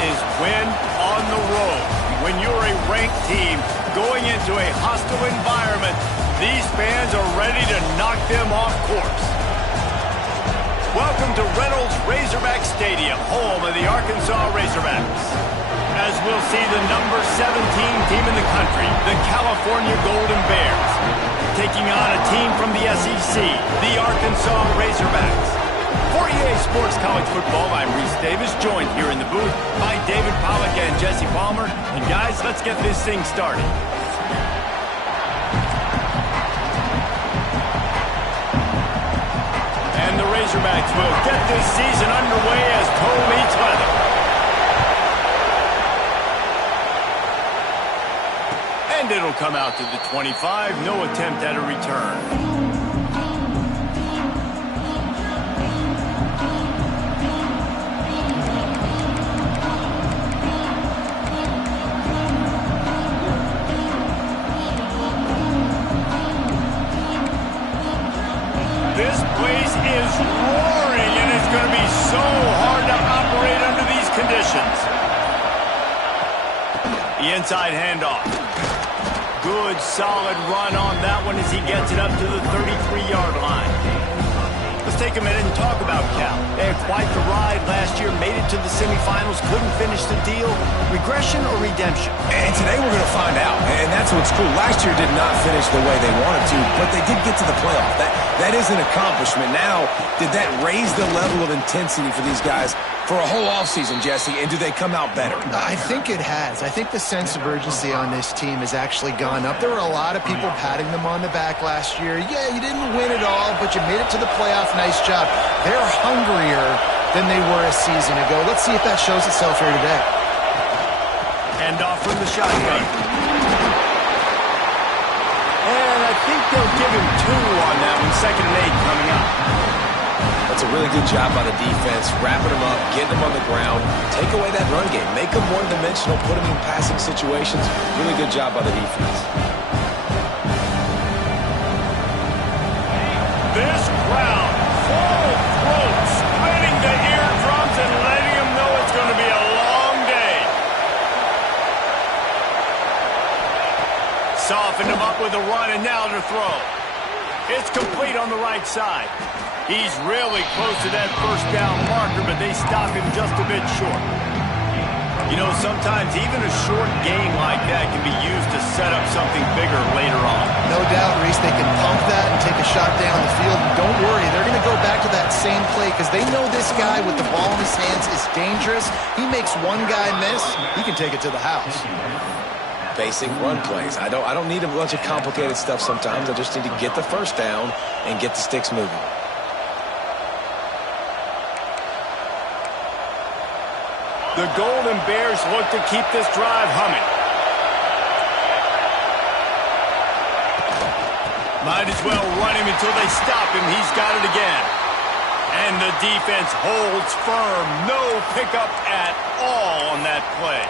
is win on the road. When you're a ranked team going into a hostile environment, these fans are ready to knock them off course. Welcome to Reynolds Razorback Stadium, home of the Arkansas Razorbacks. As we'll see the number 17 team in the country, the California Golden Bears, taking on a team from the SEC, the Arkansas Razorbacks. For EA Sports College Football, I'm Reese Davis, joined here in the booth by David Pollack and Jesse Palmer. And guys, let's get this thing started. And the Razorbacks will get this season underway as toe meets leather. And it'll come out to the 25, no attempt at a return. This place is roaring, and it's going to be so hard to operate under these conditions. The inside handoff. Good, solid run on that one as he gets it up to the 33-yard line. Let's take a minute and talk about Cal. They had quite the ride last year, made it to the semifinals, couldn't finish the deal. Regression or redemption? And today we're going to find out, and that's what's cool. Last year did not finish the way they wanted to, but they did get to the playoff. That is an accomplishment. Now, did that raise the level of intensity for these guys for a whole offseason, Jesse, and do they come out better? I think it has. I think the sense of urgency on this team has actually gone up. There were a lot of people patting them on the back last year. Yeah, you didn't win it all, but you made it to the playoff. Nice job. They're hungrier than they were a season ago. Let's see if that shows itself here today. Hand off from the shotgun. And I think they'll give him 2 on that one. 2nd and 8 coming up. That's a really good job by the defense, wrapping them up, getting them on the ground, take away that run game, make them one-dimensional, put them in passing situations. Really good job by the defense. This crowd, full throat, splitting the eardrums and letting them know it's going to be a long day. Softened him up with a run, and now to throw. It's complete on the right side. He's really close to that first down marker, but they stop him just a bit short. You know, sometimes even a short game like that can be used to set up something bigger later on. No doubt, Reese, they can pump that and take a shot down the field. And don't worry, they're going to go back to that same play because they know this guy with the ball in his hands is dangerous. He makes one guy miss, he can take it to the house. Basic run plays. I don't need a bunch of complicated stuff sometimes. I just need to get the first down and get the sticks moving. The Golden Bears look to keep this drive humming. Might as well run him until they stop him. He's got it again. And the defense holds firm. No pickup at all on that play.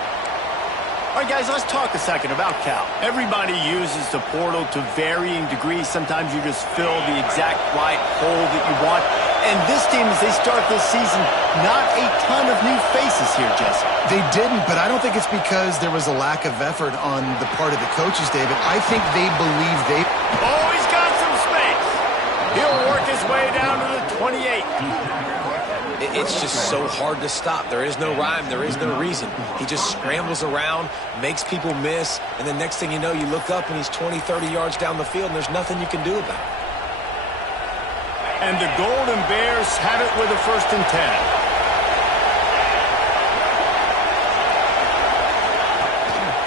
All right, guys, let's talk a second about Cal. Everybody uses the portal to varying degrees. Sometimes you just fill the exact right hole that you want. And this team, as they start this season, not a ton of new faces here, Jesse. They didn't, but I don't think it's because there was a lack of effort on the part of the coaches, David. I think they believe they... Oh, he's got some space. He'll work his way down to the 28. It's just so hard to stop. There is no rhyme. There is no reason. He just scrambles around, makes people miss, and the next thing you know, you look up and he's 20, 30 yards down the field, and there's nothing you can do about it. And the Golden Bears have it with a 1st and 10.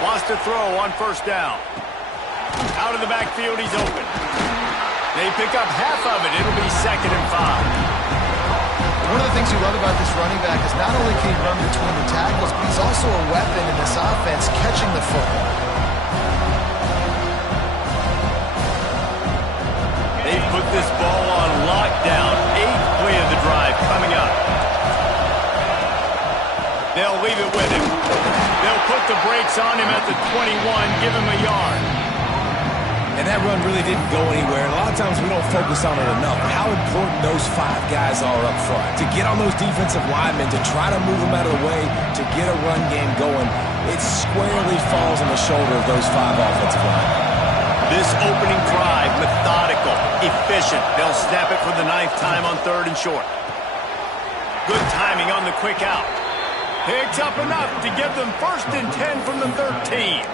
Wants to throw on 1st down. Out of the backfield, he's open. They pick up half of it. It'll be 2nd and 5. One of the things you love about this running back is not only can he run between the tackles, but he's also a weapon in this offense, catching the football. They've put this ball on lockdown. 8th play of the drive coming up. They'll leave it with him. They'll put the brakes on him at the 21, give him a yard. And that run really didn't go anywhere. And a lot of times we don't focus on it enough. How important those 5 guys are up front. To get on those defensive linemen, to try to move them out of the way, to get a run game going, it squarely falls on the shoulder of those 5 offensive linemen. This opening drive, methodical, efficient. They'll snap it for the 9th time on 3rd and short. Good timing on the quick out. Picks up enough to give them 1st and 10 from the 13.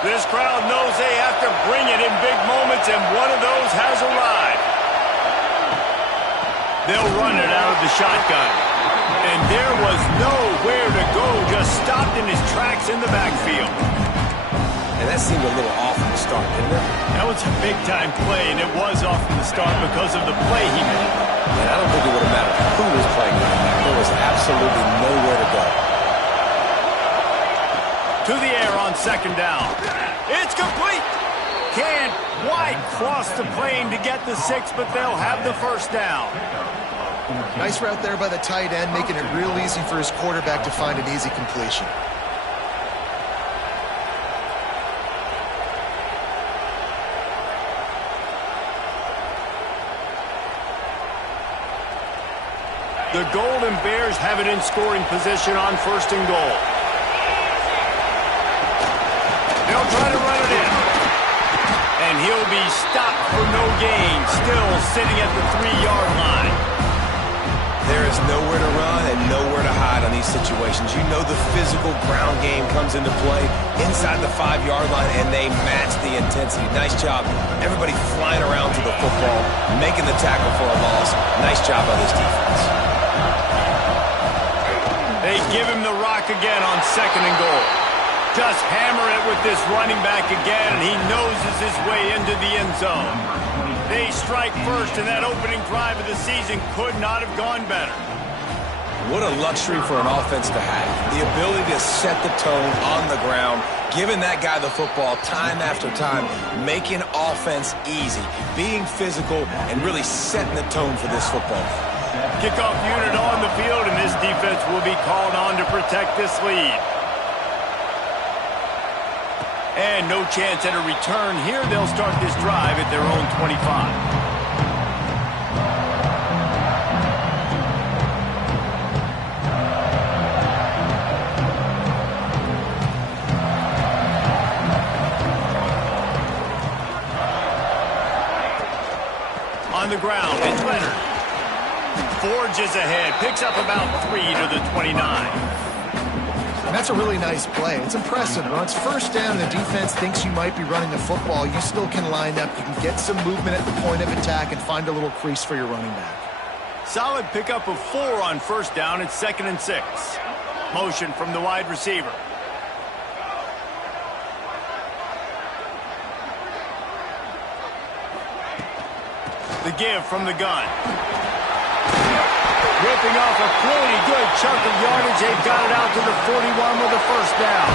This crowd knows they have to bring it in big moments, and one of those has arrived. They'll run it out of the shotgun. And there was nowhere to go, just stopped in his tracks in the backfield. And that seemed a little off from the start, didn't it? That was a big-time play, and it was off from the start because of the play he made. And I don't think it would have mattered who was playing running back. There was absolutely nowhere to go. To the air on 2nd down. It's complete. Can't quite cross the plane to get the 6, but they'll have the 1st down. Nice route there by the tight end, making it real easy for his quarterback to find an easy completion. The Golden Bears have it in scoring position on 1st and goal. They'll try to run it in. And he'll be stopped for no gain, still sitting at the 3-yard line. There is nowhere to run and nowhere to hide on these situations. You know the physical ground game comes into play inside the 5-yard line, and they match the intensity. Nice job. Everybody flying around to the football, making the tackle for a loss. Nice job by this defense. They give him the rock again on 2nd and goal. Just hammer it with this running back again, and he noses his way into the end zone. They strike first, and that opening drive of the season could not have gone better. What a luxury for an offense to have. The ability to set the tone on the ground, giving that guy the football time after time, making offense easy, being physical, and really setting the tone for this football. Kickoff unit on the field, and this defense will be called on to protect this lead. And no chance at a return here. They'll start this drive at their own 25. On the ground, it's Leonard. Forges ahead, picks up about 3 to the 29. And that's a really nice play. It's impressive. When it's 1st down and the defense thinks you might be running the football, you still can line up. You can get some movement at the point of attack and find a little crease for your running back. Solid pickup of 4 on 1st down. It's 2nd and 6. Motion from the wide receiver. The give from the gun. Ripping off a pretty good chunk of yardage. They've got it out to the 41 with a 1st down.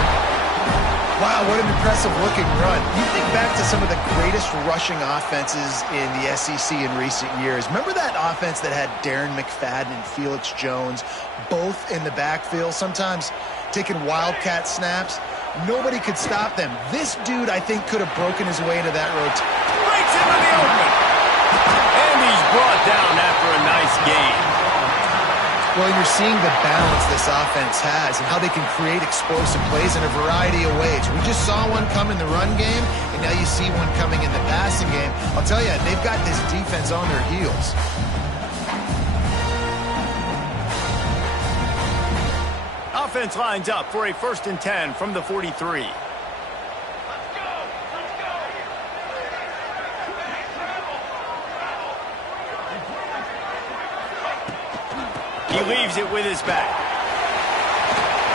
Wow, what an impressive-looking run. You think back to some of the greatest rushing offenses in the SEC in recent years. Remember that offense that had Darren McFadden and Felix Jones both in the backfield, sometimes taking wildcat snaps? Nobody could stop them. This dude, I think, could have broken his way into that rotation. Breaks into the open. And he's brought down after a nice gain. Well, you're seeing the balance this offense has and how they can create explosive plays in a variety of ways. We just saw one come in the run game, and now you see one coming in the passing game. I'll tell you, they've got this defense on their heels. Offense lines up for a 1st and 10 from the 43. He leaves it with his back.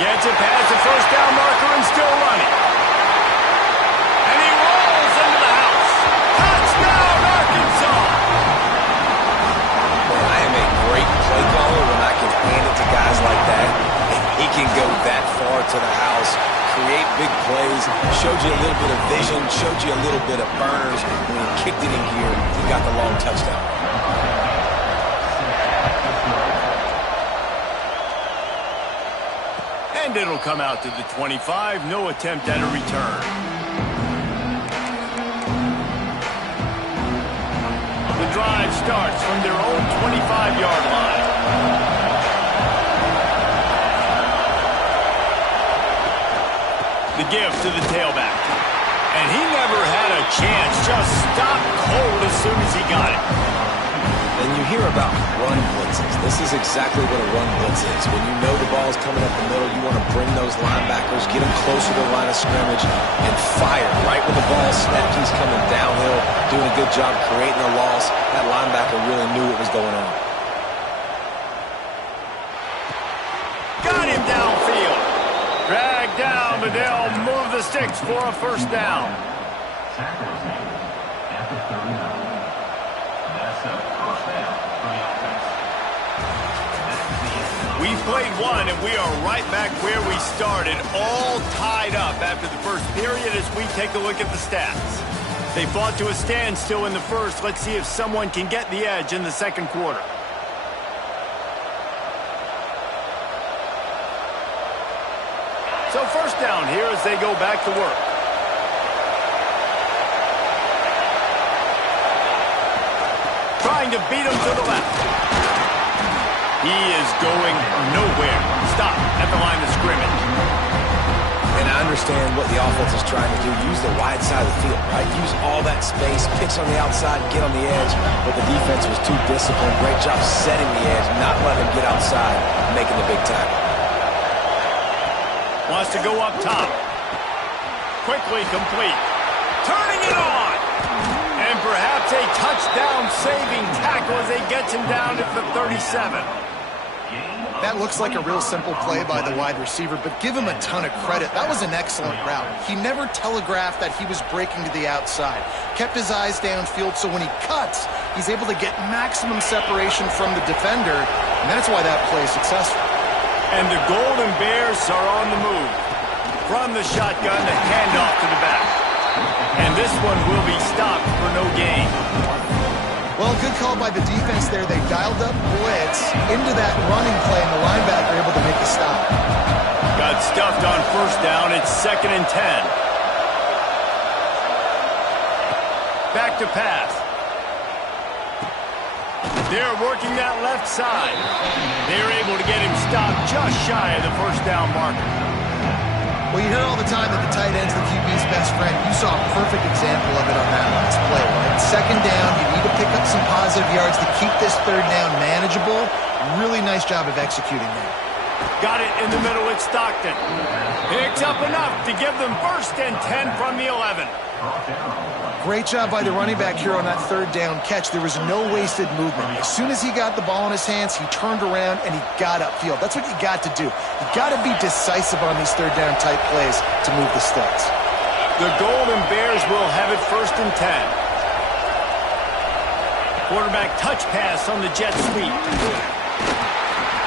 Gets it past the 1st down marker and still running. And he rolls into the house. Touchdown, Arkansas! Well, I am a great play caller when I can hand it to guys like that. And he can go that far to the house, create big plays, showed you a little bit of vision, showed you a little bit of burners. When he kicked it in here, he got the long touchdown. And it'll come out to the 25. No attempt at a return. the drive starts from their own 25-yard line. The give to the tailback. And he never had a chance, just stopped cold as soon as he got it. And you hear about run blitzes. This is exactly what a run blitz is. When you know the ball is coming up the middle, you want to bring those linebackers, get them closer to the line of scrimmage, and fire right when the ball snapped. He's coming downhill, doing a good job creating a loss. That linebacker really knew what was going on. Got him downfield. Dragged down, but they'll move the sticks for a first down. We played one, and we are right back where we started, all tied up after the first period as we take a look at the stats. They fought to a standstill in the first. Let's see if someone can get the edge in the second quarter. So first down here as they go back to work. Trying to beat him to the left. He is going nowhere. Stop at the line of scrimmage. And I understand what the offense is trying to do. Use the wide side of the field, right? Use all that space, pitch on the outside, get on the edge. But the defense was too disciplined. Great job setting the edge, not letting him get outside, making the big tackle. Wants to go up top. Quickly complete. Turning it on. And perhaps a touchdown-saving tackle as they get him down to the 37. That looks like a real simple play by the wide receiver, but give him a ton of credit. That was an excellent route. He never telegraphed that he was breaking to the outside. Kept his eyes downfield, so when he cuts, he's able to get maximum separation from the defender, and that's why that play is successful. And the Golden Bears are on the move. From the shotgun, the handoff to the back. And this one will be stopped for no gain. Well, good call by the defense there. They dialed up blitz into that running play, and the linebacker able to make the stop. Got stuffed on first down. It's 2nd and 10. Back to pass. They're working that left side. They're able to get him stopped just shy of the first down marker. Well, you hear all the time that the tight end's the QB's best friend. You saw a perfect example of it on that last play, right? 2nd down, you need to pick up some positive yards to keep this 3rd down manageable. Really nice job of executing that. Got it in the middle with Stockton. Picks up enough to give them 1st and 10 from the 11. Great job by the running back here on that 3rd down catch. There was no wasted movement. As soon as he got the ball in his hands, he turned around and he got upfield. That's what you got to do. You got to be decisive on these 3rd down type plays to move the sticks. The Golden Bears will have it 1st and 10. Quarterback touch pass on the jet sweep.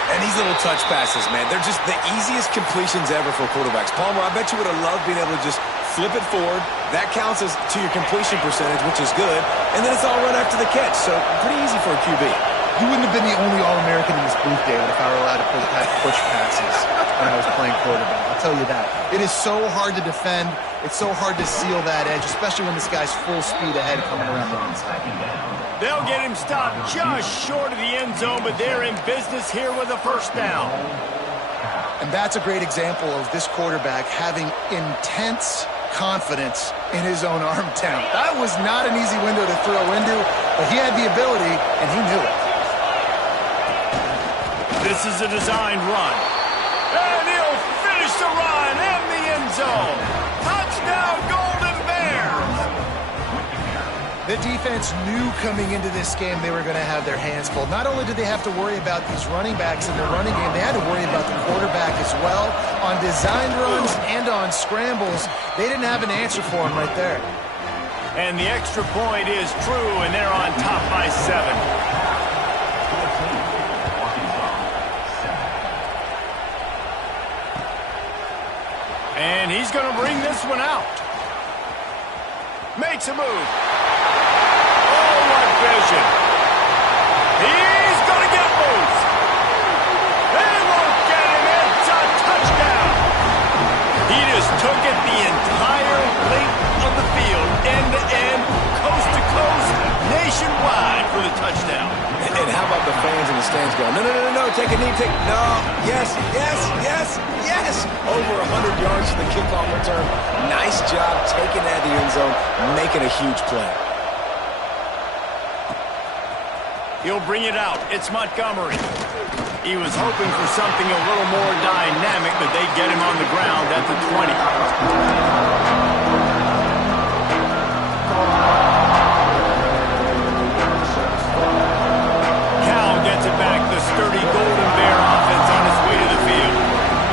And these little touch passes, man, they're just the easiest completions ever for quarterbacks. Palmer, I bet you would have loved being able to just flip it forward. That counts as to your completion percentage, which is good. And then it's all run after the catch, so pretty easy for a QB. You wouldn't have been the only All-American in this booth, David, if I were allowed to push passes when I was playing quarterback. I'll tell you that. It is so hard to defend. It's so hard to seal that edge, especially when this guy's full speed ahead coming around the inside. They'll get him stopped just short of the end zone, but they're in business here with a 1st down. And that's a great example of this quarterback having intense confidence in his own arm talent. That was not an easy window to throw into, but he had the ability, and he knew it. This is a designed run. And he'll finish the run in the end zone. Touchdown, Golden Bears! The defense knew coming into this game they were going to have their hands full. Not only did they have to worry about these running backs in the running game, they had to worry about the quarterback as well. On designed runs and on scrambles, they didn't have an answer for him right there. And the extra point is true, and they're on top by 7. And he's going to bring this one out. Makes a move. Oh, what vision. He's going to get loose. They won't get him. It's a touchdown. He just took it the entire length of the field, end to end, coast to coast, nationwide for touchdown. And how about the fans in the stands going, no, no, no, no, take a knee, no, yes, yes, yes, yes. Over 100 yards to the kickoff return. Nice job taking that to the end zone, making a huge play. He'll bring it out. It's Montgomery. He was hoping for something a little more dynamic, but they get him on the ground at the 20. Cal gets it back. The sturdy Golden Bear offense on its way to the field.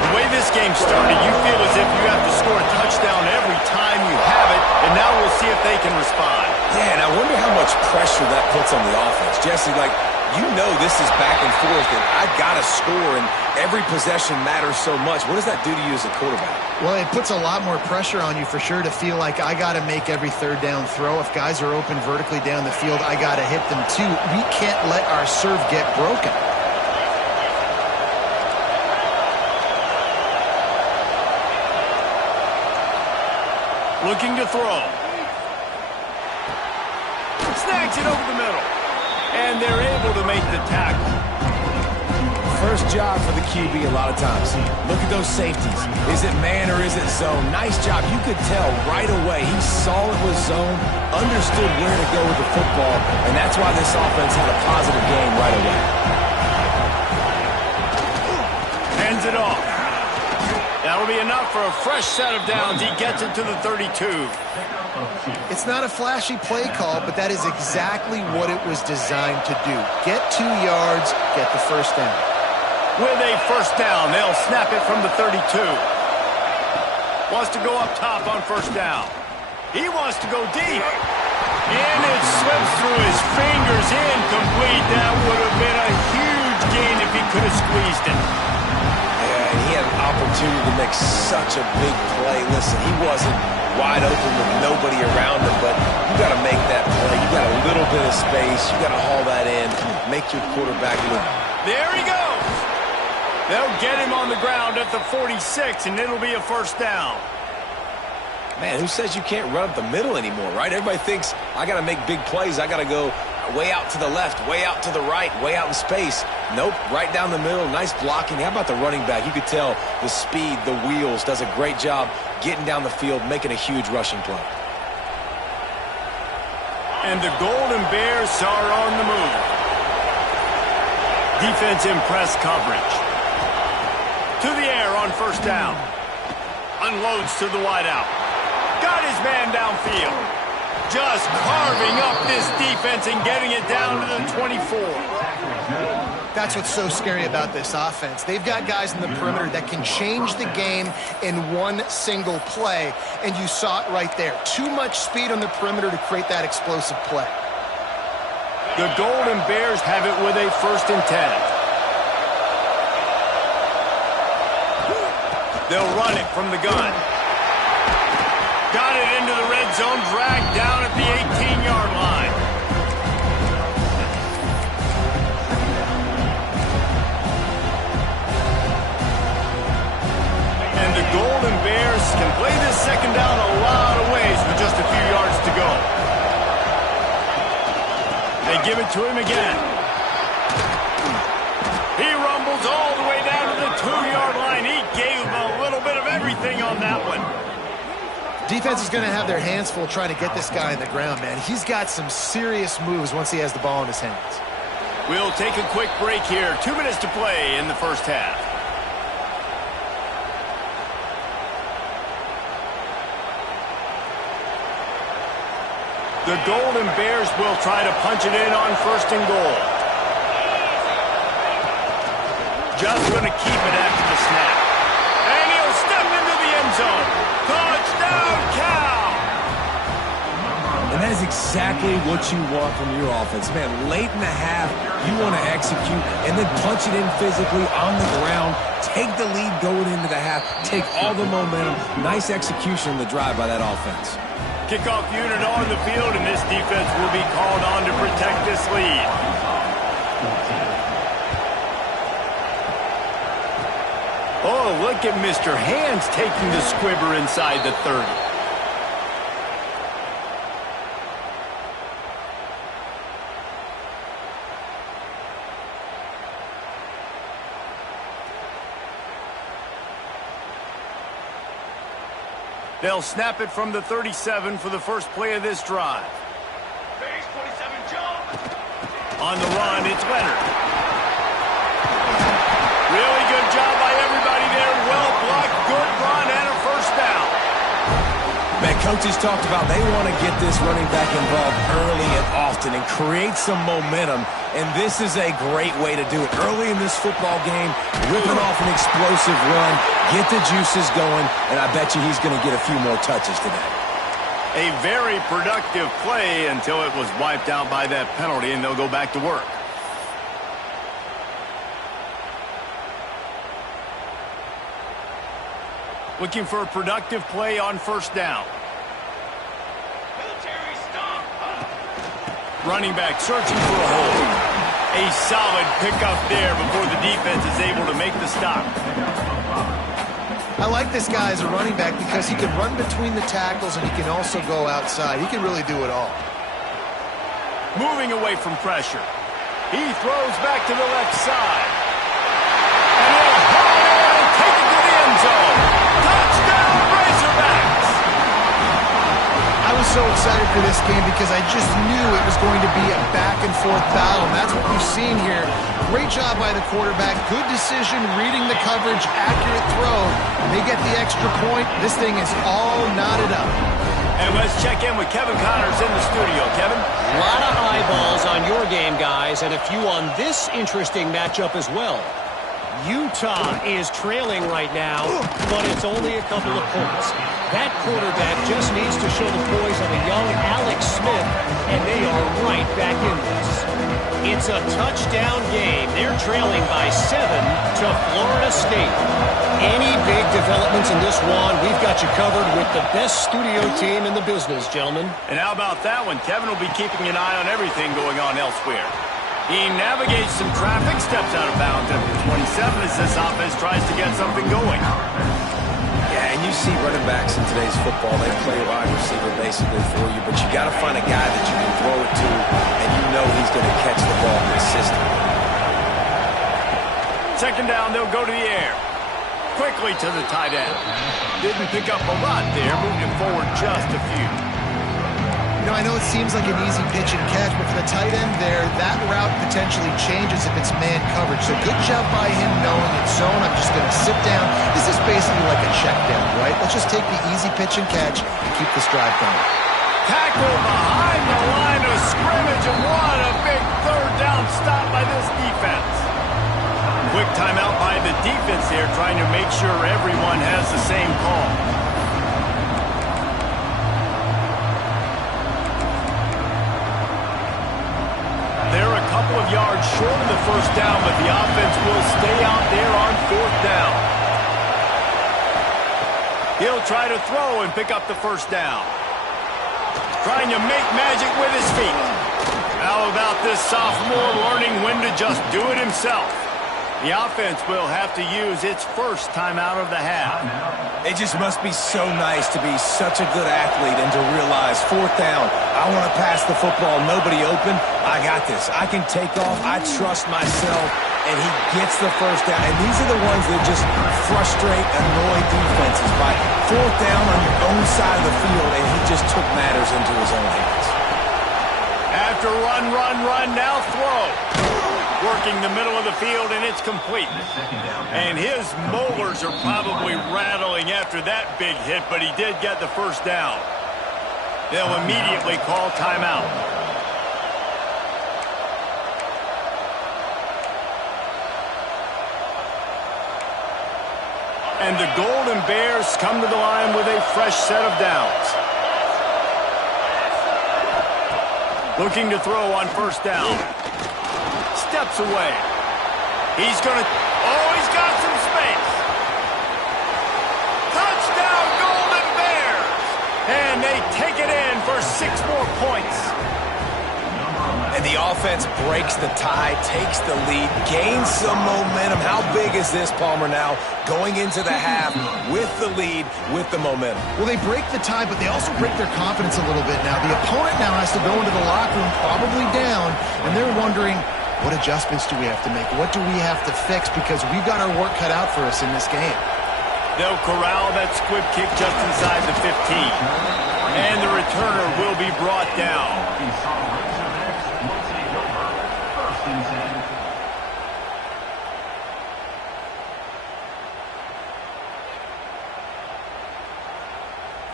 The way this game started, you feel as if you have to score a touchdown every time you have it, and now we'll see if they can respond. Yeah, and I wonder how much pressure that puts on the offense. Jesse, like, you know this is back and forth, and I got to score, and every possession matters so much. What does that do to you as a quarterback? Well, it puts a lot more pressure on you for sure to feel like I got to make every third down throw. If guys are open vertically down the field, I got to hit them too. We can't let our serve get broken. Looking to throw. Snags it over the middle. And they're able to make the tackle. First job for the QB a lot of times. Look at those safeties. Is it man or is it zone? Nice job. You could tell right away. He saw it was zone, understood where to go with the football, and that's why this offense had a positive game right away. Hands it off. That'll be enough for a fresh set of downs. He gets it to the 32. It's not a flashy play call, but that is exactly what it was designed to do. Get 2 yards, get the first down. With a first down, they'll snap it from the 32. Wants to go up top on first down. He wants to go deep. And it slips through his fingers, incomplete. That would have been a huge gain if he could have squeezed it. Yeah, and he had an opportunity to make such a big play. Listen, he wasn't wide open with nobody around him, but you got to make that play. You got a little bit of space. You got to haul that in, make your quarterback look. There he goes. They'll get him on the ground at the 46, and it'll be a first down. Man, who says you can't run up the middle anymore, right? Everybody thinks, I got to make big plays. I got to go way out to the left, way out to the right, way out in space. Nope, right down the middle. Nice blocking. How about the running back? You could tell the speed, the wheels, does a great job getting down the field, making a huge rushing play. And the Golden Bears are on the move. Defense in press coverage. To the air on first down. Unloads to the wideout. Got his man downfield. Just carving up this defense and getting it down to the 24. That's what's so scary about this offense. They've got guys in the perimeter that can change the game in one single play, and you saw it right there. Too much speed on the perimeter to create that explosive play. The Golden Bears have it with a 1st and 10. They'll run it from the gun. Got it into the red zone, dragged down at the 18-yard line. And the Golden Bears can play this second down a lot of ways with just a few yards to go. They give it to him again. He rumbles all the way down to the 2-yard line. He gave a little bit of everything on that one. Defense is going to have their hands full trying to get this guy on the ground, man. He's got some serious moves once he has the ball in his hands. We'll take a quick break here. 2 minutes to play in the first half. The Golden Bears will try to punch it in on 1st and goal. Just going to keep it after the snap. And he'll step into the end zone. Touchdown, Cal! And that is exactly what you want from your offense. Man, late in the half, you want to execute and then punch it in physically on the ground. Take the lead going into the half. Take all the momentum. Nice execution on the drive by that offense. Kickoff unit on the field, and this defense will be called on to protect this lead. Oh, look at Mr. Hands taking the squibber inside the 30. They'll snap it from the 37 for the first play of this drive. On the run, it's Leonard. Really good job by everybody there. Well blocked, good run, and a first down. Man, coaches talked about they want to get this running back involved early and often and create some momentum, and this is a great way to do it. Early in this football game, ripping off an explosive run, get the juices going, and I bet you he's going to get a few more touches today. A very productive play until it was wiped out by that penalty, and they'll go back to work. Looking for a productive play on first down. Running back searching for a hole. A solid pickup there before the defense is able to make the stop. I like this guy as a running back because he can run between the tackles and he can also go outside. He can really do it all. Moving away from pressure. He throws back to the left side. And he'll haul it and take it to the end zone. Touchdown, Razorbacks! I was so excited for this game because I just knew it was going to be a back-and-forth battle, and that's what we've seen here. Great job by the quarterback. Good decision, reading the coverage, accurate throw. They get the extra point. This thing is all knotted up. And let's check in with Kevin Connors in the studio. Kevin? A lot of eyeballs on your game, guys, and a few on this interesting matchup as well. Utah is trailing right now, but it's only a couple of points. That quarterback just needs to show the poise of a young Alex Smith, and they are right back in this. It's a touchdown game. They're trailing by 7 to Florida State. Any big developments in this one, we've got you covered with the best studio team in the business, gentlemen. And how about that one? Kevin will be keeping an eye on everything going on elsewhere. He navigates some traffic, steps out of bounds after 27 as this offense tries to get something going. Yeah, and you see running backs in today's football, they play wide receiver basically for you, but you got to find a guy that you can throw it to, and you know he's going to catch the ball consistently. Second down, they'll go to the air. Quickly to the tight end. Didn't pick up a lot there, moved him forward just a few. You know, I know it seems like an easy pitch and catch, but for the tight end there, that route potentially changes if it's man coverage. So good job by him knowing it's zone. I'm just going to sit down. This is basically like a check down, right? Let's just take the easy pitch and catch and keep this drive going. Tackle behind the line of scrimmage, and what a big third down stop by this defense. Quick timeout by the defense here, trying to make sure everyone has the same call. They're a couple of yards short of the first down, but the offense will stay out there on fourth down. He'll try to throw and pick up the first down. Trying to make magic with his feet. How about this sophomore learning when to just do it himself? The offense will have to use its first timeout of the half. It just must be so nice to be such a good athlete and to realize fourth down, I want to pass the football, nobody open, I got this. I can take off, I trust myself, and he gets the first down. And these are the ones that just frustrate, annoy defenses by fourth down on your own side of the field, and he just took matters into his own hands. After run, now throw. Working the middle of the field, and it's complete. And his molars are probably rattling after that big hit, but he did get the first down. They'll immediately call timeout. And the Golden Bears come to the line with a fresh set of downs. Looking to throw on first down. Steps away. He's going to... Oh, he's got some space. Touchdown, Golden Bears! And they take it in for 6 more points. And the offense breaks the tie, takes the lead, gains some momentum. How big is this, Palmer, now? Going into the half with the lead, with the momentum. Well, they break the tie, but they also break their confidence a little bit now. The opponent now has to go into the locker room probably down, and they're wondering, what adjustments do we have to make? What do we have to fix? Because we've got our work cut out for us in this game. They'll corral that squib kick just inside the 15. And the returner will be brought down.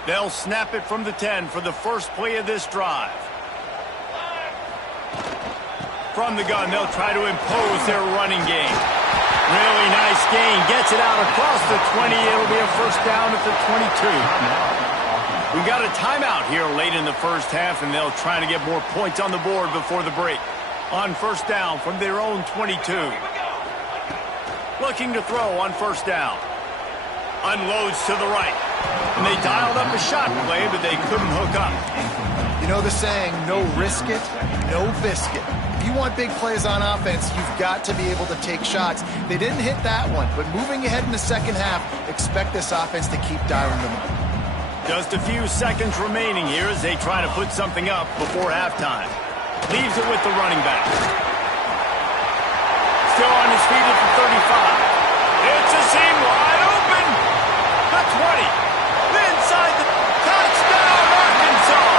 They'll snap it from the 10 for the first play of this drive. From the gun, they'll try to impose their running game. Really nice gain. Gets it out across the 20. It'll be a first down at the 22. We got a timeout here late in the first half, and they'll try to get more points on the board before the break. On first down from their own 22. Looking to throw on first down. Unloads to the right. And they dialed up a shot play, but they couldn't hook up. You know the saying, no risk it, no biscuit. If you want big plays on offense, you've got to be able to take shots. They didn't hit that one, but moving ahead in the second half, expect this offense to keep dialing them up. Just a few seconds remaining here as they try to put something up before halftime. Leaves it with the running back. Still on his feet at the 35. It's a seam wide open. The 20. Inside the touchdown, Arkansas.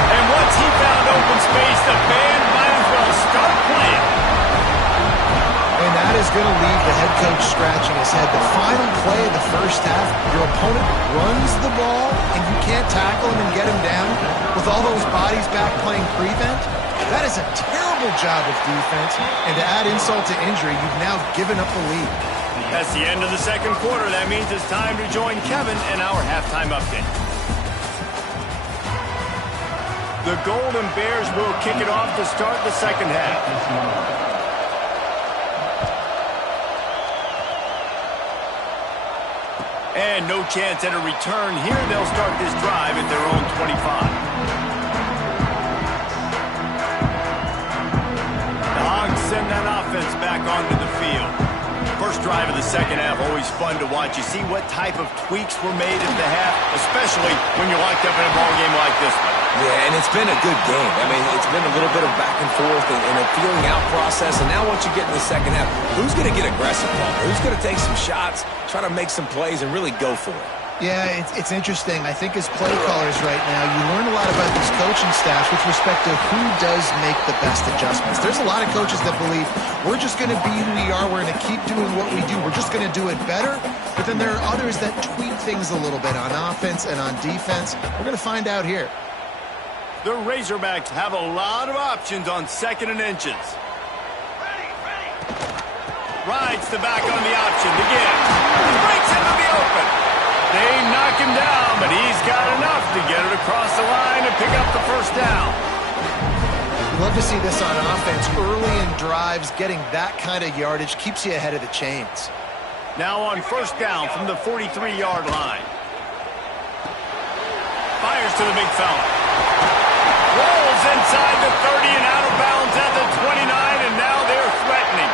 And once he found open space, the band might as well start playing. And that is going to leave the head coach scratching his head. The final play of the first half, your opponent runs the ball, and you can't tackle him and get him down with all those bodies back playing prevent. That is a terrible job of defense, and to add insult to injury, you've now given up the lead. That's the end of the second quarter. That means it's time to join Kevin in our halftime update. The Golden Bears will kick it off to start the second half. And no chance at a return here. They'll start this drive at their own 25. The Hogs send that offense back onto the field. First drive of the second half, always fun to watch. You see what type of tweaks were made at the half, especially when you're locked up in a ball game like this one. Yeah, and it's been a good game. I mean, it's been a little bit of back and forth and a feeling out process. And now once you get in the second half, who's going to get aggressive, Paul? Who's going to take some shots, try to make some plays, and really go for it? Yeah, it's interesting. I think as play callers right now, you learn a lot about these coaching staffs with respect to who does make the best adjustments. There's a lot of coaches that believe we're just going to be who we are. We're going to keep doing what we do. We're just going to do it better. But then there are others that tweak things a little bit on offense and on defense. We're going to find out here. The Razorbacks have a lot of options on second and inches. Rides the back on the option again. Breaks into the open. They knock him down, but he's got enough to get it across the line and pick up the first down. Love to see this on offense. Early in drives, getting that kind of yardage keeps you ahead of the chains. Now on first down from the 43-yard line. Fires to the big fella. Rolls inside the 30 and out of bounds at the 29, and now they're threatening.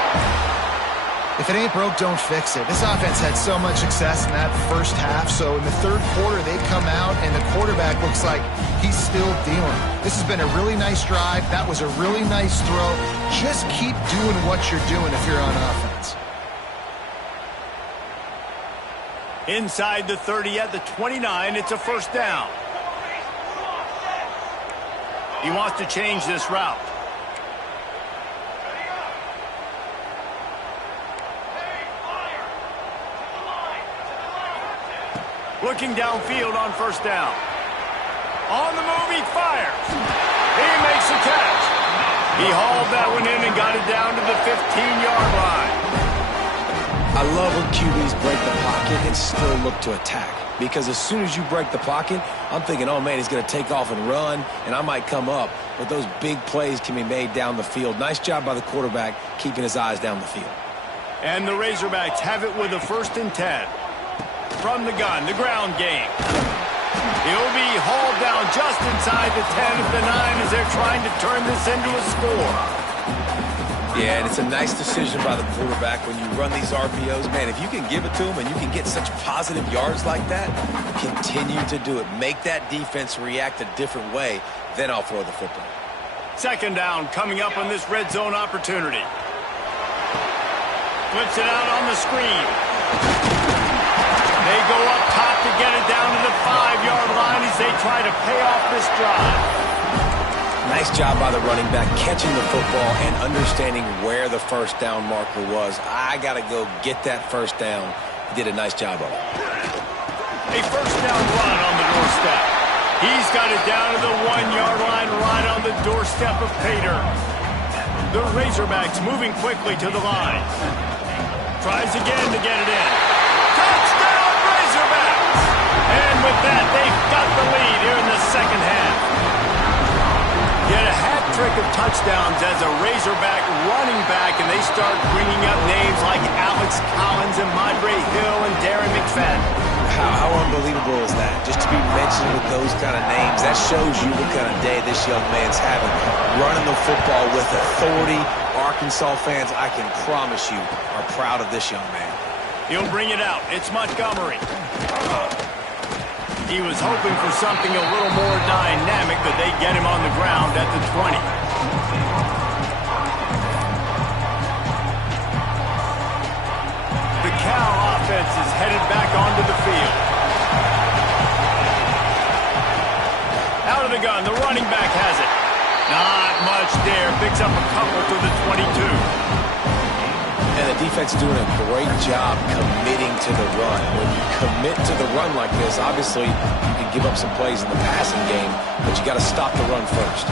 If it ain't broke, don't fix it. This offense had so much success in that first half, so in the third quarter, they come out, and the quarterback looks like he's still dealing. This has been a really nice drive. That was a really nice throw. Just keep doing what you're doing if you're on offense. Inside the 30 at the 29, it's a first down. He wants to change this route. Looking downfield on first down. On the move, he fires. He makes a catch. He hauled that one in and got it down to the 15-yard line. I love when QBs break the pocket and still look to attack. Because as soon as you break the pocket, I'm thinking, oh, man, he's going to take off and run, and I might come up. But those big plays can be made down the field. Nice job by the quarterback keeping his eyes down the field. And the Razorbacks have it with a 1st and 10. From the gun, the ground game. He'll be hauled down just inside the 10 of the 9 as they're trying to turn this into a score. Yeah, and it's a nice decision by the quarterback when you run these RPOs. Man, if you can give it to him and you can get such positive yards like that, continue to do it. Make that defense react a different way, then I'll throw the football. Second down coming up on this red zone opportunity. Flips it out on the screen. They go up top to get it down to the 5-yard line as they try to pay off this drive. Nice job by the running back catching the football and understanding where the first down marker was. I got to go get that first down. He did a nice job of it. A first down run on the doorstep. He's got it down to the 1-yard line right on the doorstep of Pater. The Razorbacks moving quickly to the line. Tries again to get it in. Touchdown Razorbacks! And with that, they've got the lead here in the second half. Get a hat trick of touchdowns as a Razorback running back, and they start bringing up names like Alex Collins and Madre Hill and Darren McFadden. How unbelievable is that? Just to be mentioned with those kind of names, that shows you what kind of day this young man's having. Running the football with authority. Arkansas fans, I can promise you, are proud of this young man. He'll bring it out. It's Montgomery. He was hoping for something a little more dynamic, but they get him on the ground at the 20. The Cal offense is headed back onto the field. Out of the gun, the running back has it. Not much there. Picks up a couple to the 22. And the defense doing a great job committing to the run. When you commit to the run like this, obviously you can give up some plays in the passing game, but you got to stop the run first.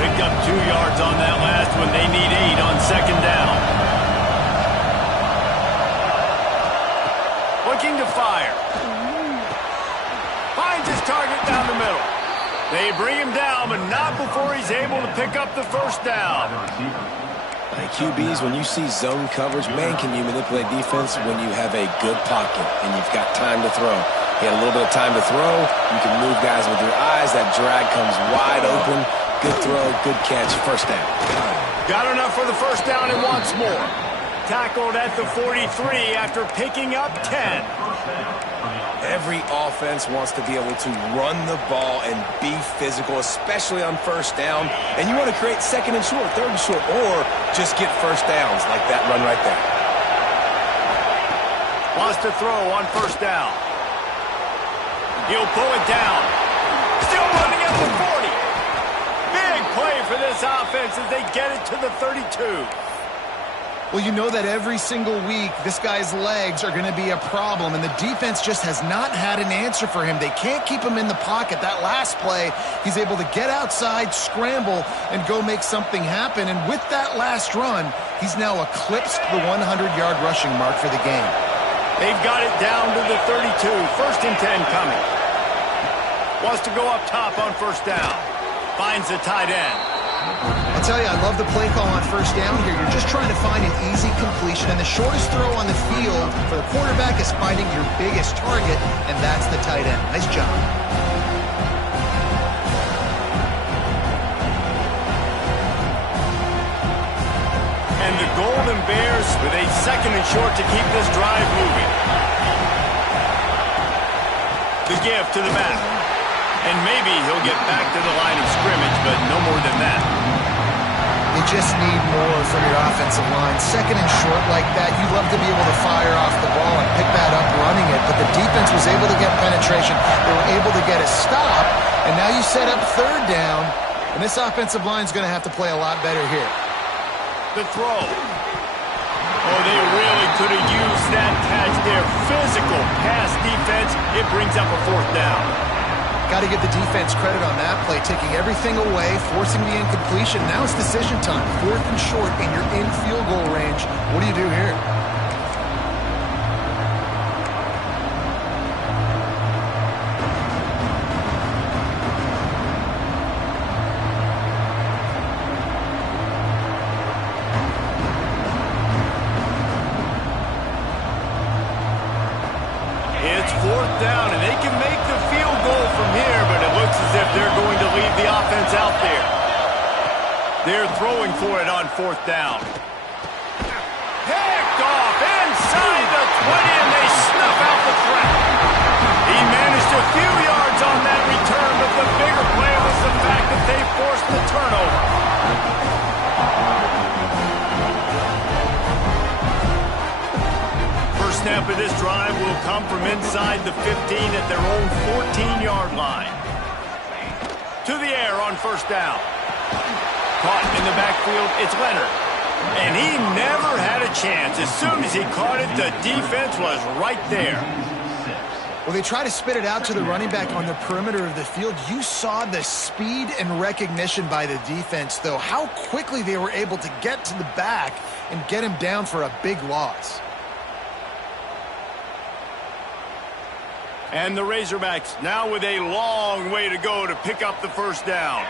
Picked up 2 yards on that last one. They need 8 on second down. Looking to fire. Finds his target down the middle. They bring him down, but not before he's able to pick up the first down. QBs, when you see zone coverage, man, can you manipulate defense when you have a good pocket and you've got time to throw. He had a little bit of time to throw. You can move guys with your eyes. That drag comes wide open. Good throw, good catch, first down. Got enough for the first down and wants more. Tackled at the 43 after picking up 10. Every offense wants to be able to run the ball and be physical, especially on first down. And you want to create second and short, third and short, or just get first downs like that run right there. Wants to throw on first down. He'll pull it down. Still running at the 40. Big play for this offense as they get it to the 32. Well, you know that every single week, this guy's legs are going to be a problem, and the defense just has not had an answer for him. They can't keep him in the pocket. That last play, he's able to get outside, scramble, and go make something happen. And with that last run, he's now eclipsed the 100-yard rushing mark for the game. They've got it down to the 32. First and 10 coming. Wants to go up top on first down. Finds the tight end. I tell you, I love the play call on first down here. You're just trying to find an easy completion, and the shortest throw on the field for the quarterback is finding your biggest target, and that's the tight end. Nice job. And the Golden Bears with a second and short to keep this drive moving. The give to the back. And maybe he'll get back to the line of scrimmage, but no more than that. You just need more from your offensive line. Second and short like that, you'd love to be able to fire off the ball and pick that up running it, but the defense was able to get penetration. They were able to get a stop, and now you set up third down, and this offensive line is going to have to play a lot better here. The throw. Oh, they really could have used that catch there. Physical pass defense. It brings up a fourth down. Got to give the defense credit on that play, taking everything away, forcing the incompletion. Now it's decision time. Fourth and short, and you're in field goal range. What do you do here? It's fourth down, and they can make the field goal from here, but it looks as if they're going to leave the offense out there. They're throwing for it on fourth down. Picked off inside the 20, and they snuff out the threat. He managed a few yards on that return, but the bigger play was the fact that they forced the turnover. First snap half of this drive will come from inside the 15 at their own 14-yard line. To the air on first down. Caught in the backfield, it's Leonard. And he never had a chance. As soon as he caught it, the defense was right there. Well, they try to spit it out to the running back on the perimeter of the field. You saw the speed and recognition by the defense, though, how quickly they were able to get to the back and get him down for a big loss. And the Razorbacks now with a long way to go to pick up the first down.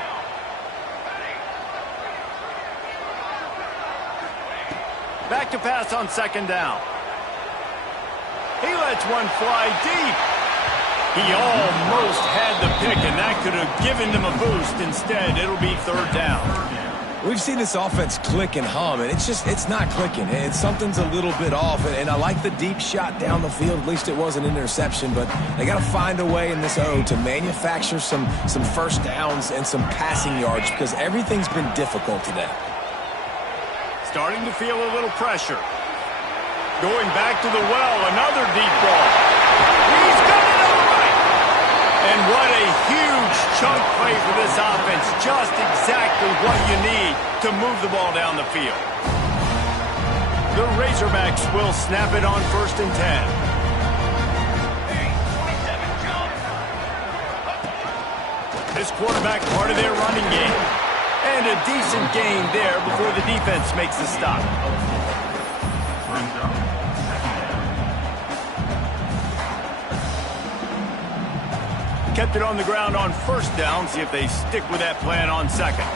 Back to pass on second down. He lets one fly deep. He almost had the pick, and that could have given them a boost. Instead, it'll be third down. We've seen this offense click and hum, and it's not clicking. Something's a little bit off, and I like the deep shot down the field. At least it wasn't an interception, but they got to find a way in this O to manufacture some first downs and some passing yards because everything's been difficult today. Starting to feel a little pressure. Going back to the well, another deep ball. He's got it all right. And what a huge chunk play for this offense. Just exactly what you need to move the ball down the field. The Razorbacks will snap it on first and 10. This quarterback part of their running game. And a decent gain there before the defense makes the stop. Kept it on the ground on first down. See if they stick with that plan on second.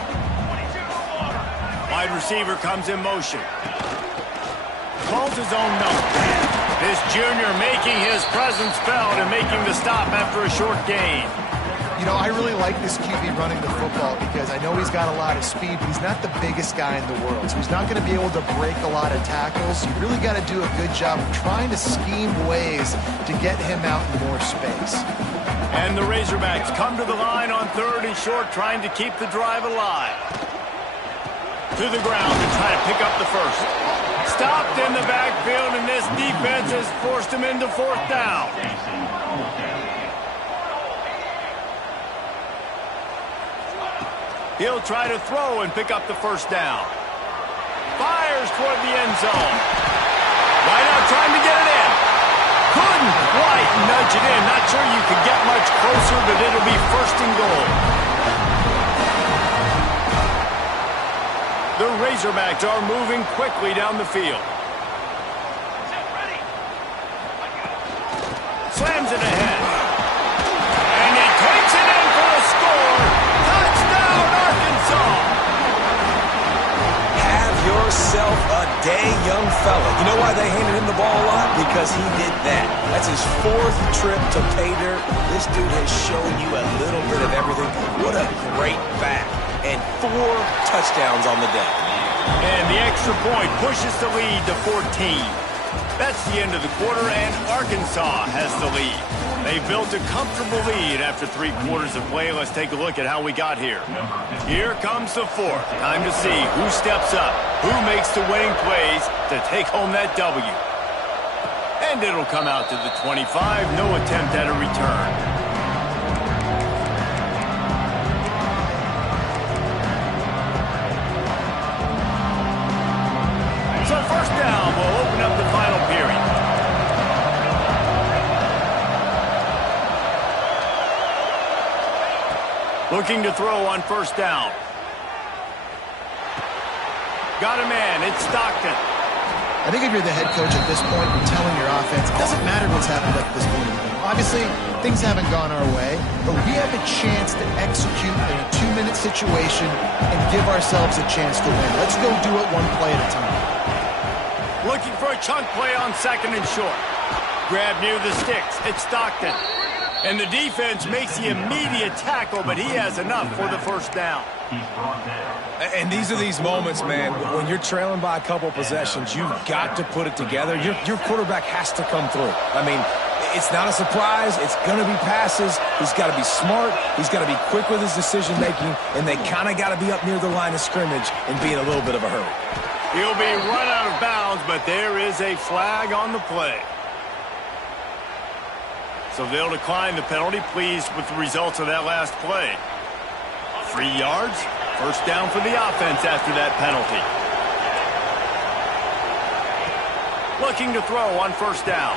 Wide receiver comes in motion. Calls his own number. This junior making his presence felt and making the stop after a short gain. You know, I really like this QB running the football because I know he's got a lot of speed, but he's not the biggest guy in the world. So he's not going to be able to break a lot of tackles. You really got to do a good job of trying to scheme ways to get him out in more space. And the Razorbacks come to the line on third and short, trying to keep the drive alive. To the ground to try to pick up the first. Stopped in the backfield, and this defense has forced him into fourth down. He'll try to throw and pick up the first down. Fires toward the end zone. Right out trying to get it in. Couldn't quite nudge it in. Not sure you could get much closer, but it'll be first and goal. The Razorbacks are moving quickly down the field. Slams it ahead. And he takes it in for a score. Touchdown, Arkansas. Have yourself a day, young fella. You know why they handed him the ball a lot? Because he did that. That's his fourth trip to pay dirt. This dude has shown you a little bit of everything. What a great back. And 4 touchdowns on the day. And the extra point pushes the lead to 14. That's the end of the quarter, and Arkansas has the lead. They built a comfortable lead after 3 quarters of play. Let's take a look at how we got here. Here comes the fourth. Time to see who steps up, who makes the winning plays to take home that W. And it'll come out to the 25. No attempt at a return. So first down will open up the final period. Looking to throw on first down. Got a man. It's Stockton. I think if you're the head coach at this point, you're telling your offense, it doesn't matter what's happened up to this point in the game. Obviously, things haven't gone our way, but we have a chance to execute in a 2-minute situation and give ourselves a chance to win. Let's go do it one play at a time. Looking for a chunk play on second and short. Grab near the sticks. It's Stockton. And the defense makes the immediate tackle, but he has enough for the first down. And these are these moments, man, when you're trailing by a couple possessions, you've got to put it together. Your quarterback has to come through. I mean, it's not a surprise. It's going to be passes. He's got to be smart. He's got to be quick with his decision-making, and they kind of got to be up near the line of scrimmage and be in a little bit of a hurry. He'll be run out of bounds, but there is a flag on the play. So they'll decline the penalty, pleased with the results of that last play. 3 yards, first down for the offense after that penalty. Looking to throw on first down.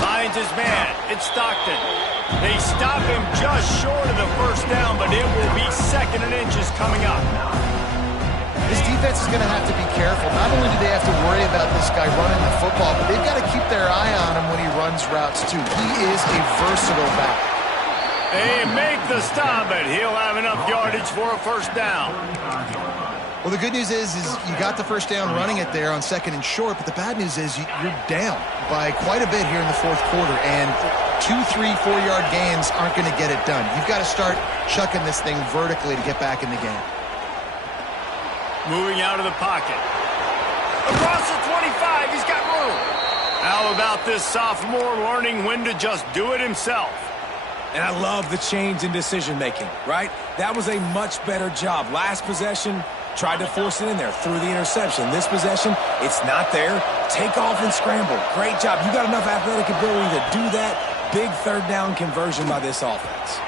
Finds his man. It's Stockton. They stop him just short of the first down, but it will be 2nd and inches coming up. This defense is going to have to be careful. Not only do they have to worry about this guy running the football, but they've got to keep their eye on him when he runs routes, too. He is a versatile back. They make the stop, but he'll have enough yardage for a first down. Well, the good news is you got the first down running it there on 2nd and short, but the bad news is you're down by quite a bit here in the 4th quarter, and 2, 3, 4-yard gains aren't going to get it done. You've got to start chucking this thing vertically to get back in the game. Moving out of the pocket. Across the 25, he's got room. How about this sophomore learning when to just do it himself? And I love the change in decision-making, right? That was a much better job. Last possession, tried to force it in there, threw the interception. This possession, it's not there. Take off and scramble. Great job. You got enough athletic ability to do that. Big 3rd down conversion by this offense.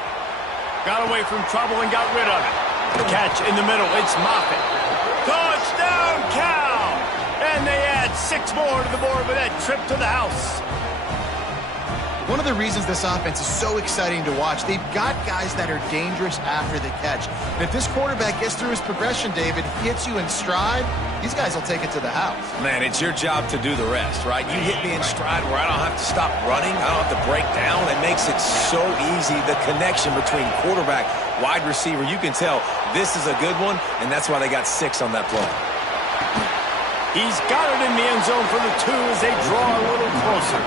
Got away from trouble and got rid of it. The catch in the middle, it's Moffitt. Touchdown, Cal! And they add 6 more to the board with that trip to the house. One of the reasons this offense is so exciting to watch, they've got guys that are dangerous after the catch. And if this quarterback gets through his progression, David, hits you in stride, these guys will take it to the house. Man, it's your job to do the rest, right? You hit me in stride where I don't have to stop running. I don't have to break down. It makes it so easy. The connection between quarterback, wide receiver, you can tell this is a good one, and that's why they got 6 on that play. He's got it in the end zone for the 2 as they draw a little closer.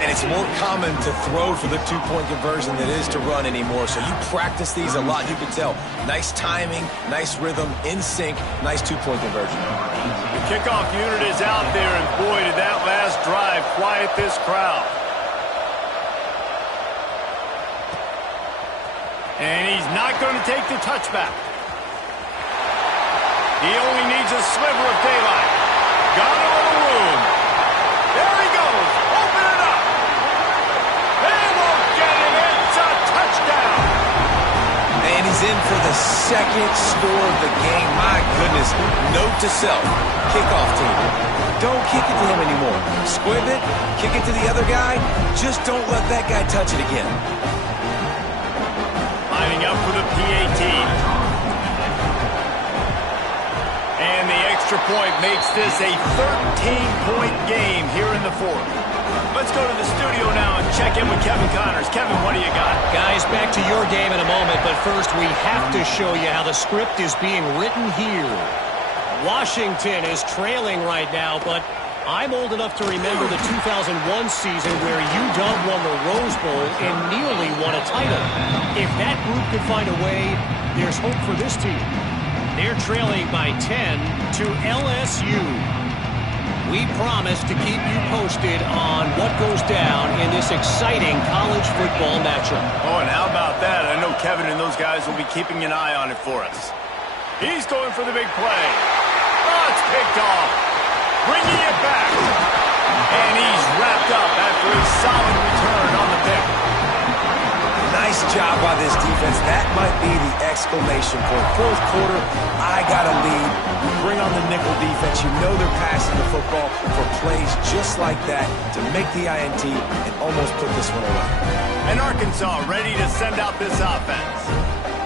And it's more common to throw for the 2-point conversion than it is to run anymore. So you practice these a lot. You can tell. Nice timing, nice rhythm, in sync, nice 2-point conversion. The kickoff unit is out there, and boy, did that last drive quiet this crowd. And he's not going to take the touchback. He only needs a sliver of daylight. Got a little room. There he goes. Open it up. They won't get it. It's a touchdown. And he's in for the 2nd score of the game. My goodness. Note to self. Kickoff team. Don't kick it to him anymore. Squib it. Kick it to the other guy. Just don't let that guy touch it again. Lining up for the PAT. And the extra point makes this a 13-point game here in the 4th. Let's go to the studio now and check in with Kevin Connors. Kevin, what do you got? Guys, back to your game in a moment, but first we have to show you how the script is being written here. Washington is trailing right now, but I'm old enough to remember the 2001 season where UW won the Rose Bowl and nearly won a title. If that group could find a way, there's hope for this team. They're trailing by 10 to LSU. We promise to keep you posted on what goes down in this exciting college football matchup. Oh, and how about that? I know Kevin and those guys will be keeping an eye on it for us. He's going for the big play. Oh, it's picked off. Bringing it back. And he's wrapped up after a solid return on the pick. Nice job by this defense. That might be the exclamation point. 4th quarter, I got a lead. You bring on the nickel defense. You know they're passing the football for plays just like that to make the INT and almost put this one away. And Arkansas ready to send out this offense.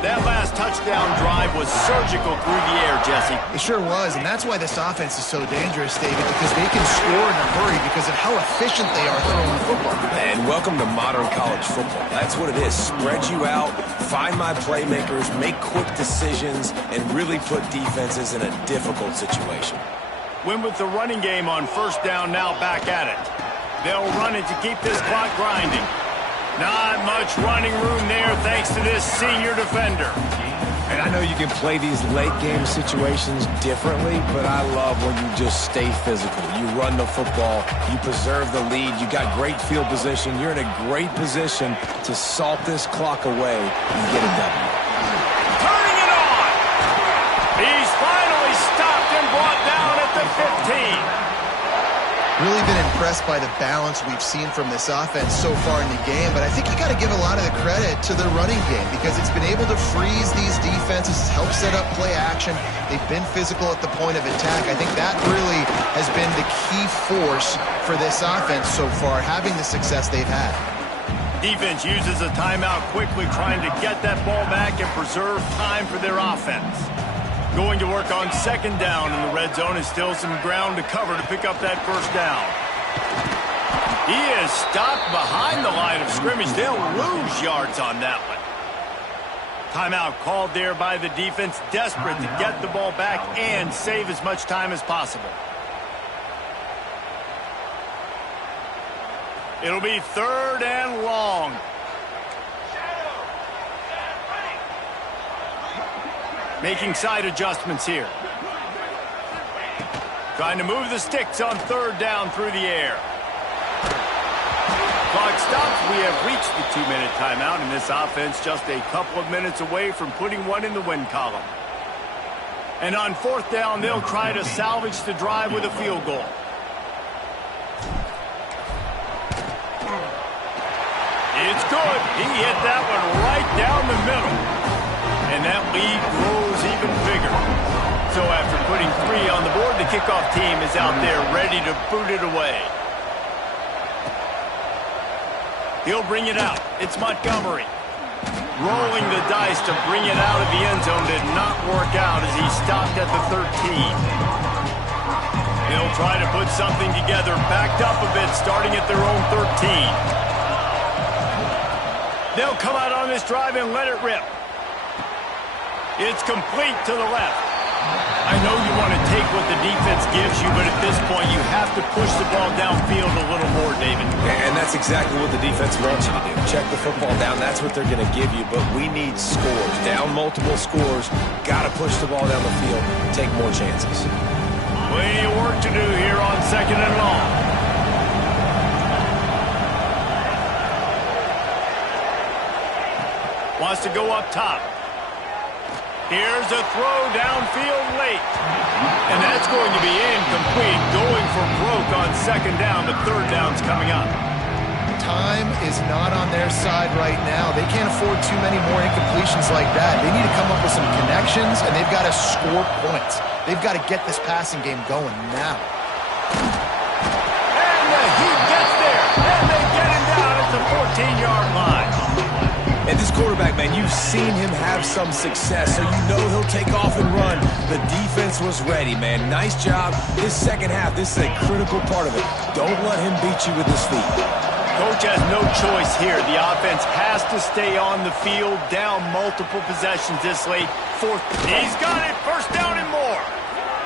That last touchdown drive was surgical through the air, Jesse. It sure was, and that's why this offense is so dangerous, David, because they can score in a hurry because of how efficient they are throwing the football. And welcome to modern college football. That's what it is. Spread you out, find my playmakers, make quick decisions, and really put defenses in a difficult situation. Win with the running game on first down, now back at it. They'll run it to keep this clock grinding. Not much running room there thanks to this senior defender. And I know you can play these late game situations differently, but I love when you just stay physical. You run the football, you preserve the lead, you got great field position, you're in a great position to salt this clock away and get a W. Turning it on! He's finally stopped and brought down at the 15. Really been impressed by the balance we've seen from this offense so far in the game, but I think you got to give a lot of the credit to the running game because it's been able to freeze these defenses, help set up play action. They've been physical at the point of attack. I think that really has been the key force for this offense so far, having the success they've had. Defense uses a timeout quickly, trying to get that ball back and preserve time for their offense. Going to work on second down in the red zone, and still some ground to cover to pick up that first down. He is stopped behind the line of scrimmage. They'll lose yards on that one. Timeout called there by the defense, desperate to get the ball back and save as much time as possible. It'll be third and long. Making side adjustments here. Trying to move the sticks on third down through the air. Clock stops. We have reached the 2-minute timeout, and this offense just a couple of minutes away from putting one in the win column. And on fourth down, they'll try to salvage the drive with a field goal. It's good. He hit that one right down the middle. And that lead grows even bigger. So after putting 3 on the board, the kickoff team is out there ready to boot it away. He'll bring it out. It's Montgomery. Rolling the dice to bring it out of the end zone did not work out as he stopped at the 13. They'll try to put something together, backed up a bit, starting at their own 13. They'll come out on this drive and let it rip. It's complete to the left. I know you want to take what the defense gives you, but at this point you have to push the ball downfield a little more, David. And that's exactly what the defense wants you to do. Check the football down. That's what they're going to give you, but we need scores. Down multiple scores. Got to push the ball down the field. Take more chances. Plenty of work to do here on second and long. Wants to go up top. Here's a throw downfield late. And that's going to be incomplete. Going for broke on second down, but third down's coming up. Time is not on their side right now. They can't afford too many more incompletions like that. They need to come up with some connections, and they've got to score points. They've got to get this passing game going now. And he gets there. And they get him down at the 14-yard line. And this quarterback, man, you've seen him have some success, so you know he'll take off and run. The defense was ready, man. Nice job. This second half, this is a critical part of it. Don't let him beat you with his feet. Coach has no choice here. The offense has to stay on the field, down multiple possessions this late. Fourth. He's got it. First down and more.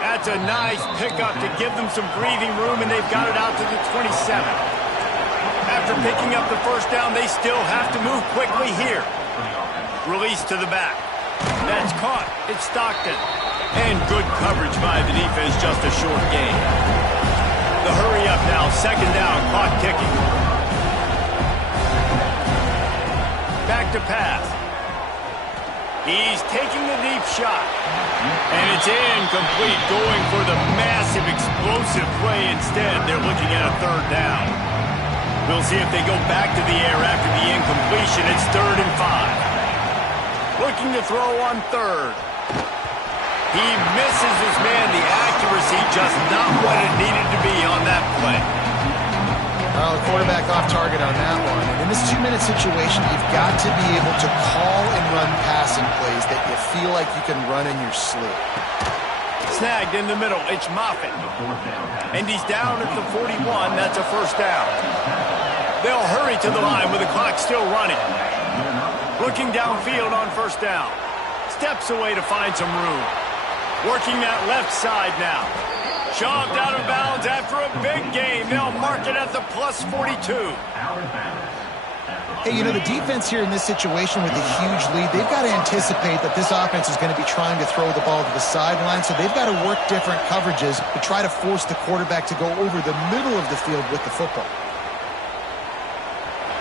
That's a nice pickup to give them some breathing room, and they've got it out to the 27. After picking up the first down, they still have to move quickly here. Release to the back. That's caught. It's Stockton. And good coverage by the defense, just a short gain. The hurry up now, second down, clock ticking. Back to pass. He's taking the deep shot. And it's incomplete, going for the massive, explosive play instead. They're looking at a third down. We'll see if they go back to the air after the incompletion. It's 3rd and 5. Looking to throw on third. He misses his man. The accuracy just not what it needed to be on that play. Well, the quarterback off target on that one. And in this 2-minute situation, you've got to be able to call and run passing plays that you feel like you can run in your sleep. Snagged in the middle. It's Moffitt. And he's down at the 41. That's a first down. They'll hurry to the line with the clock still running. Looking downfield on first down. Steps away to find some room. Working that left side now. Shoved out of bounds after a big game. They'll mark it at the plus 42. Hey, you know, the defense here in this situation with a huge lead, they've got to anticipate that this offense is going to be trying to throw the ball to the sideline, so they've got to work different coverages to try to force the quarterback to go over the middle of the field with the football.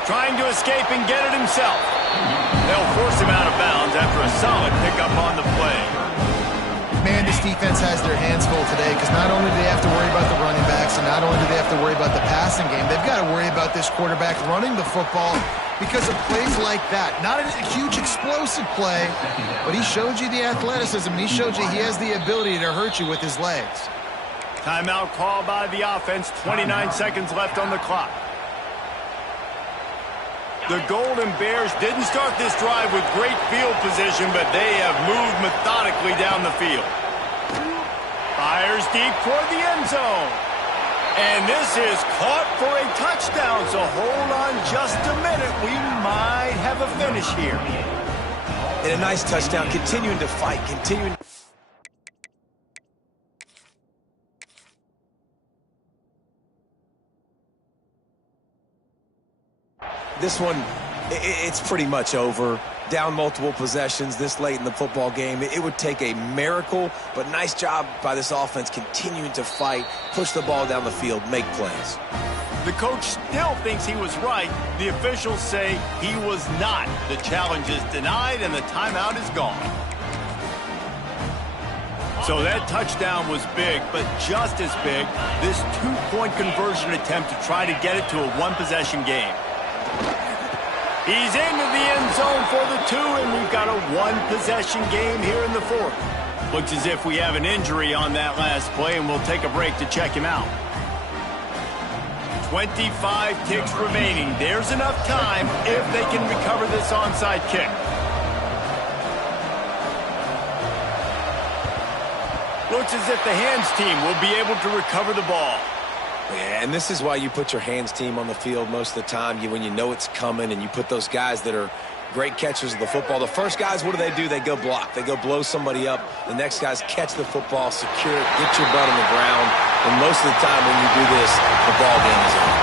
Trying to escape and get it himself. They'll force him out of bounds after a solid pickup on the play. Man, to this defense has their hands full today because not only do they have to worry about the running backs and not only do they have to worry about the passing game, they've got to worry about this quarterback running the football because of plays like that. Not a huge explosive play, but he showed you the athleticism, and he showed you he has the ability to hurt you with his legs. Timeout called by the offense. 29 seconds left on the clock. The Golden Bears didn't start this drive with great field position, but they have moved methodically down the field. Fires deep toward the end zone. And this is caught for a touchdown, so hold on just a minute. We might have a finish here. And a nice touchdown, continuing to fight, continuing. This one, it's pretty much over. Down multiple possessions this late in the football game. It would take a miracle, but nice job by this offense continuing to fight, push the ball down the field, make plays. The coach still thinks he was right. The officials say he was not. The challenge is denied, and the timeout is gone. So that touchdown was big, but just as big, this two-point conversion attempt to try to get it to a one-possession game. He's into the end zone for the two, and we've got a one-possession game here in the fourth. Looks as if we have an injury on that last play, and we'll take a break to check him out. 25 ticks remaining. There's enough time if they can recover this onside kick. Looks as if the hands team will be able to recover the ball. Yeah, and this is why you put your hands team on the field most of the time, when you know it's coming, and you put those guys that are great catchers of the football. The first guys, what do? They go block. They go blow somebody up. The next guys catch the football, secure it, get your butt on the ground. And most of the time when you do this, the ball game is over.